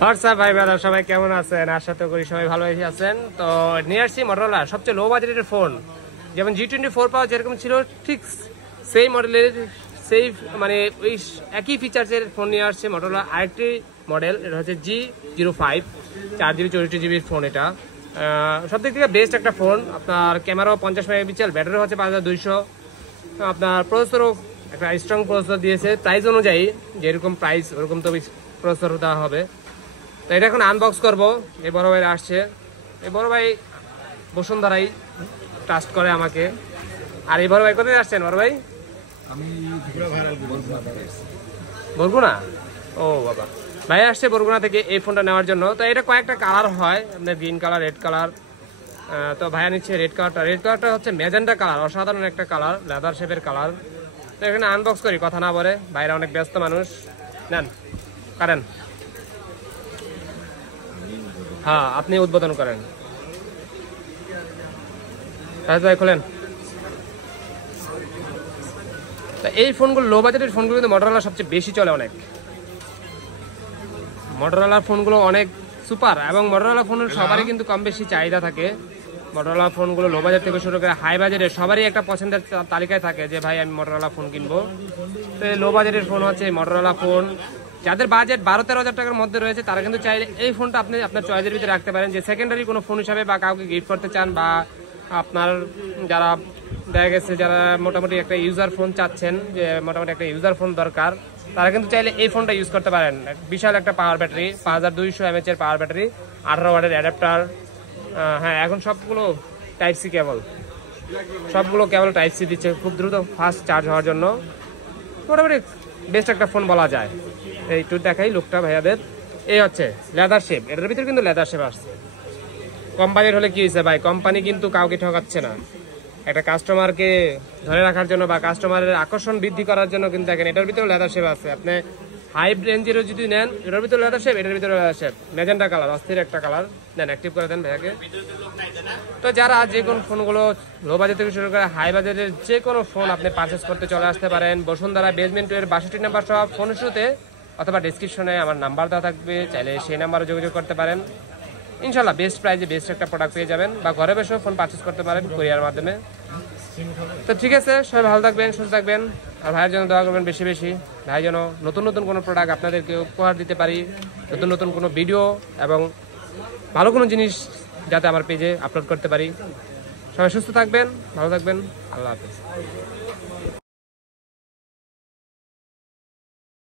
WhatsApp ভাই brother, সবাই কেমন আছেন? আশা তো করি সবাই ভালো আছেন। তো নিয়ে আসছি মটোরোলা সবচেয়ে লো বাজেটের ফোন, যেমন G24 পাওয়া যেরকম ছিল ঠিক সেই মডেলের সেই মানে ওই একই ফিচার্সের ফোন নিয়ে আসছে মটোরোলা। আরেকটি মডেল, এটা হচ্ছে G05, 4GB 64GB ফোন। এটা সব দিক থেকে বেস্ট একটা ফোন। আপনার ক্যামেরাও 50 মেগাপিক্সেল, ব্যাটারি হচ্ছে 5200, আপনার প্রসেসরও একটা স্ট্রং প্রসেসর দিয়েছে। প্রাইস অনুযায়ী যেরকম প্রাইস ওরকম তো প্রসেসর দেওয়া হবে। তো এটা এখন আনবক্স করবো। এই বড় ভাই আসছে, এই বড় ভাই বসুন্ধরাই ট্রাস্ট করে আমাকে। আর এই বড় ভাই কোথায় আসছেন? বড় ভাই আমি বরগুনা। ও বাবা, ভাই আসছে বরগুনা থেকে এই ফোনটা নেওয়ার জন্য। তো এটা কয়েকটা কালার হয়, আপনার গ্রিন কালার, রেড কালার। তো ভাইয়া নিচ্ছে রেড কালারটা। রেড কালারটা হচ্ছে ম্যাজেন্টা কালার, অসাধারণ একটা কালার, লেদার শেপের কালার। তো এখানে আনবক্স করি, কথা না বলে। ভাইরা অনেক ব্যস্ত মানুষ। নেন, কারেন। হ্যাঁ, আপনি উদ্বোধন করেন। ভাই খোলেন। তো এই ফোনগুলো লো বাজেটের ফোনগুলো কিন্তু মটোরোলা সবচেয়ে বেশি চলে। অনেক মটোরোলার ফোনগুলো অনেক সুপার, এবং মটোরোলা ফোনের সবারই কিন্তু কম বেশি চাহিদা থাকে। মটোরোলা ফোনগুলো লো বাজেট থেকে শুরু করে হাই বাজেটের সবারই একটা পছন্দের তালিকায় থাকে যে ভাই আমি মটোরোলা ফোন কিনবো। তো এই লো বাজেটের ফোন হচ্ছে মটোরোলা ফোন। যাদের বাজেট 12-13 হাজার টাকার মধ্যে রয়েছে তারা কিন্তু চাইলে এই ফোনটা আপনি আপনার চয়েসের ভিতরে রাখতে পারেন, যে সেকেন্ডারি কোনো ফোন হিসাবে বা কাউকে গিফট করতে চান, বা আপনার যারা দেখা গেছে যারা মোটামুটি একটা ইউজার ফোন চাচ্ছেন, যে মোটামুটি একটা ইউজার ফোন দরকার, তারা কিন্তু চাইলে এই ফোনটা ইউজ করতে পারেন। বিশাল একটা পাওয়ার ব্যাটারি, 5200 mAh এর পাওয়ার ব্যাটারি, 18 ওয়াটের অ্যাডাপ্টার। হ্যাঁ, এখন সবগুলো টাইপ সি কেবল, সবগুলো কেবল টাইপ সি দিচ্ছে, খুব দ্রুত ফাস্ট চার্জ হওয়ার জন্য মোটামুটি বেস্ট একটা ফোন বলা যায়। একটু দেখাই লুকটা ভাইয়াদের। এই হচ্ছে লেদার শেপ, এটার ভিতরে কিন্তু লেদার শেপ আসছে। কোম্পানির হলে কি হয়েছে ভাই, কোম্পানি কিন্তু কাউকে ঠকাচ্ছে না। একটা কাস্টমারকে ধরে রাখার জন্য বা কাস্টমারের আকর্ষণ বৃদ্ধি করার জন্য কিন্তু দেখেন এটার ভিতরে লেদার শেপ আছে। আপনি হাই রেঞ্জেরও যদি নেন, এটার ভিতরে লেদার শেপ, এটার ভিতরে লেদার শেপ, ম্যাজেন্টা কালার, অস্থির একটা কালার। দেন অ্যাক্টিভ করে দেন ভাইয়াকে। তো যারা যে কোনো ফোনগুলো লো বাজেট থেকে শুরু করে হাই বাজেটের যে কোনো ফোন আপনি পারচেস করতে চলে আসতে পারেন বসুন্ধরা বেসমেন্ট 2 এর 62 নাম্বার সব ফোন শুরুতে, অথবা ডিসক্রিপশনে আমার নাম্বার দেওয়া থাকবে, চাইলে সেই নাম্বারে যোগাযোগ করতে পারেন। ইনশাল্লাহ বেস্ট প্রাইজে বেস্ট একটা প্রোডাক্ট পেয়ে যাবেন, বা ঘরে বসেও ফোন পারচেস করতে পারেন কুরিয়ার মাধ্যমে। তো ঠিক আছে, সবাই ভালো থাকবেন, সুস্থ থাকবেন, আর ভাইয়ের জন্য দোয়া করবেন বেশি বেশি। ভাই যেন নতুন নতুন কোনো প্রোডাক্ট আপনাদেরকে উপহার দিতে পারি, নতুন নতুন কোনো ভিডিও এবং ভালো কোনো জিনিস যাতে আমার পেজে আপলোড করতে পারি। সবাই সুস্থ থাকবেন, ভালো থাকবেন, আল্লাহ হাফেজ।